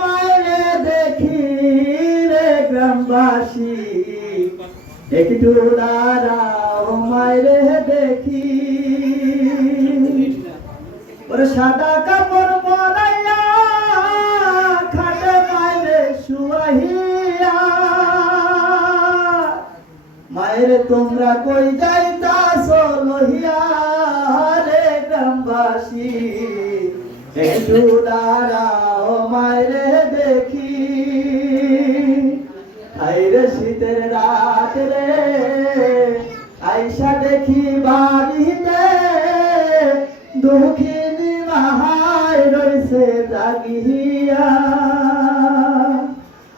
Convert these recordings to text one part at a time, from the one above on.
মায়েরে দেখি রে গ্রামবাসী। একটু দাঁড়াও মায়েরে দেখি। ওরে সাদা কাপড় পরাইয়া, খাটে মায়েরে শুয়াইয়া। মায়ের তোমরা কই যাইতাছ লহিয়া রে গ্রামবাসী। একটু দাঁড়াও মায়েরে দেখি। আইরে শীতের রাত রে। আইসা দেখি বাড়িতে। দুঃখিনী মাহায় রয়েছে জাগিয়া।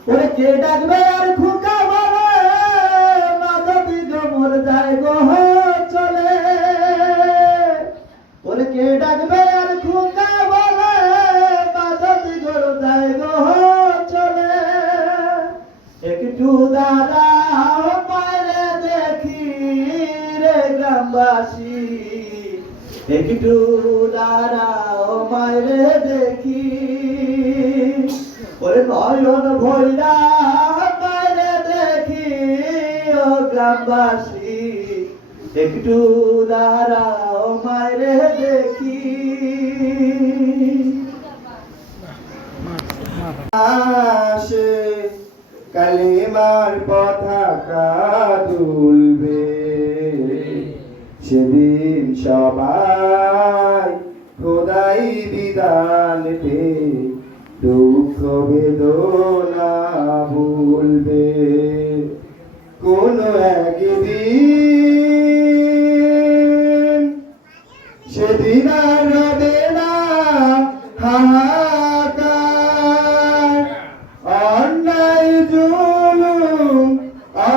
ওরে কে ডাকবে আর একটু দাঁড়াও পারে দেখি রে গ্রামবাসী। একটু দাঁড়াও মায়েরে দেখি। ওরে নয়ন ভৈরা মায়েরে দেখি ও গ্রামবাসী। একটু দাঁড়াও মায়েরে দেখি। আসে কালিমার পতাকা দুলবে সেদিন সবাই খোদাই বিধান পে দুঃখ বেদনা ভুলবে। কোন একদিন সেদিন আর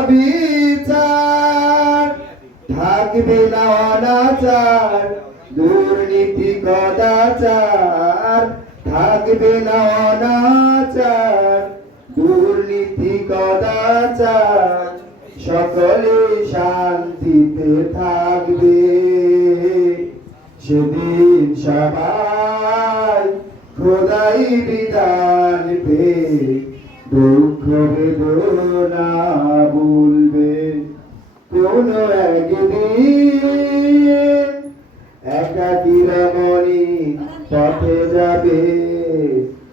অবিচার থাকবে না অনাচার, দুর্নীতি কদাচার থাকবে না অনাচার, দুর্নীতি কদাচার সকলে শান্তিতে থাকবে। সেদিন সবাই খোদাই বিধান পে দুঃখ বেদনা বলবে কোন একদিন একাকি রমণী পথে যাবে।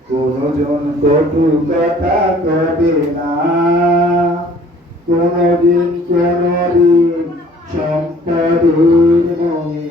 কোনজন কটু কথা কবে না। কোনদিন কোনদিন সম্পদের মনে।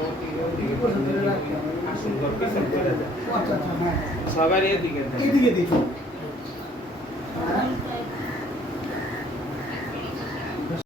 সবার এদিকে। এদিকে দেখুন